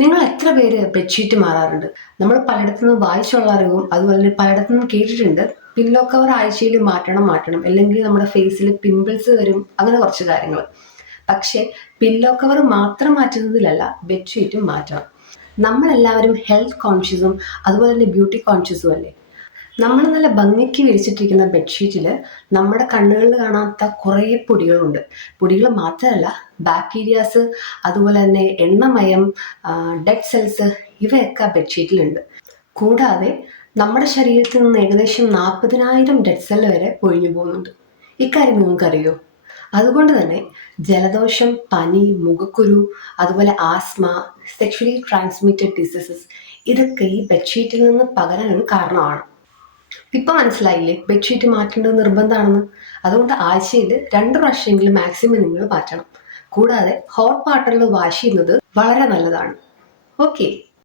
നിങ്ങൾ എത്ര പേര് ബെഡ്ഷീറ്റ് മാറാറുണ്ട്? നമ്മൾ പലയിടത്തുനിന്നും വായിച്ചുള്ള അറിവും അതുപോലെ തന്നെ പലയിടത്തുനിന്നും കേട്ടിട്ടുണ്ട്. പില്ലോ കവർ ആഴ്ചയിൽ മാറ്റണം മാറ്റണം, അല്ലെങ്കിൽ നമ്മുടെ ഫേസിൽ പിമ്പിൾസ് വരും, അങ്ങനെ കുറച്ച് കാര്യങ്ങൾ. പക്ഷേ പില്ലോ കവർ മാത്രം മാറ്റുന്നതിലല്ല, ബെഡ്ഷീറ്റും മാറ്റണം. നമ്മളെല്ലാവരും ഹെൽത്ത് കോൺഷ്യസും അതുപോലെ തന്നെ ബ്യൂട്ടി കോൺഷ്യസും അല്ലേ? നമ്മൾ നല്ല ഭംഗിക്ക് വിരിച്ചിട്ടിരിക്കുന്ന ബെഡ്ഷീറ്റിൽ നമ്മുടെ കണ്ണുകളിൽ കാണാത്ത കുറേ പൊടികളുണ്ട്. പൊടികൾ മാത്രമല്ല, ബാക്ടീരിയാസ്, അതുപോലെ തന്നെ എണ്ണമയം, ഡെഡ് സെൽസ്, ഇവയൊക്കെ ബെഡ്ഷീറ്റിലുണ്ട്. കൂടാതെ നമ്മുടെ ശരീരത്തിൽ നിന്ന് ഏകദേശം 40,000 ഡെഡ് സെൽ വരെ ഒഴിഞ്ഞു പോകുന്നുണ്ട്. ഇക്കാര്യം നിങ്ങൾക്കറിയോ? അതുകൊണ്ട് തന്നെ ജലദോഷം, പനി, മുഖക്കുരു, അതുപോലെ ആസ്മ, സെക്ഷലി ട്രാൻസ്മിറ്റഡ് ഡിസീസസ്, ഇതൊക്കെ ഈ ബെഡ്ഷീറ്റിൽ നിന്ന് പകരാൻ ഒരു കാരണമാണ്. ഇപ്പൊ മനസ്സിലായില്ലേ ബെഡ്ഷീറ്റ് മാറ്റേണ്ടത് നിർബന്ധമാണെന്ന്? അതുകൊണ്ട് ആഴ്ചയിൽ 2 പ്രാവശ്യമെങ്കിലും മാക്സിമം നിങ്ങൾ മാറ്റണം. കൂടാതെ ഹോട്ട് വാട്ടറിൽ വാഷ് ചെയ്യുന്നത് വളരെ നല്ലതാണ്. ഓക്കെ.